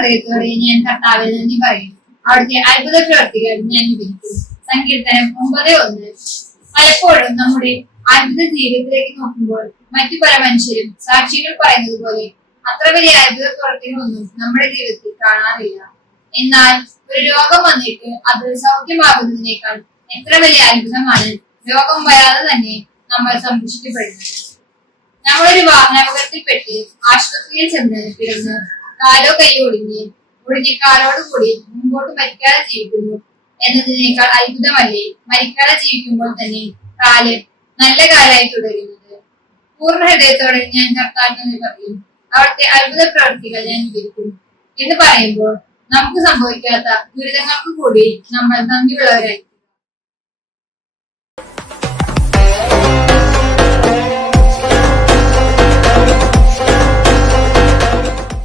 ഹൃദയത്തോടെ ഞാൻ കർത്താവിൽ നന്ദി പറയും. അവിടുത്തെ അത്ഭുത പ്രവർത്തികൾ ഞാൻ വിധിക്കും. സങ്കീർത്തനം 9:1. പലപ്പോഴും നമ്മുടെ അത്ഭുത ജീവിതത്തിലേക്ക് നോക്കുമ്പോൾ മറ്റു പല മനുഷ്യരും സാക്ഷികൾ പറയുന്നത് പോലെ അത്ര വലിയ അത്ഭുത പ്രവർത്തികളൊന്നും നമ്മുടെ ജീവിതത്തിൽ കാണാറില്ല. എന്നാൽ ഒരു രോഗം വന്നിട്ട് അത് സൗഖ്യമാകുന്നതിനേക്കാൾ എത്ര വലിയ അത്ഭുതമാണ് രോഗം വരാതെ തന്നെ നമ്മൾ സംരക്ഷിക്കപ്പെടുന്നത്. നമ്മളൊരു വാഹനാപകടത്തിൽപ്പെട്ട് ആശുപത്രിയിൽ ചെന്ന് കിടന്ന് കാലോ കൈയോ ഒടിഞ്ഞ കാലോടുകൂടി മുമ്പോട്ട് മരിക്കാതെ ജീവിക്കുന്നു എന്നതിനേക്കാൾ അത്ഭുതമല്ലേ മരിക്കാതെ ജീവിക്കുമ്പോൾ തന്നെ കാല് നല്ല കാലായി തുടരുന്നത്. പൂർണ്ണ ഹൃദയത്തോടെ ഞാൻ കർത്താവിനെ പറയും. അവിടുത്തെ അത്ഭുത പ്രവൃത്തികൾ ഞാൻ വിവരിക്കും എന്ന് പറയുമ്പോൾ നമുക്ക് സംഭവിക്കാത്ത ദുരിതങ്ങൾക്ക് കൂടി നമ്മൾ നന്ദിയുള്ളവരായി.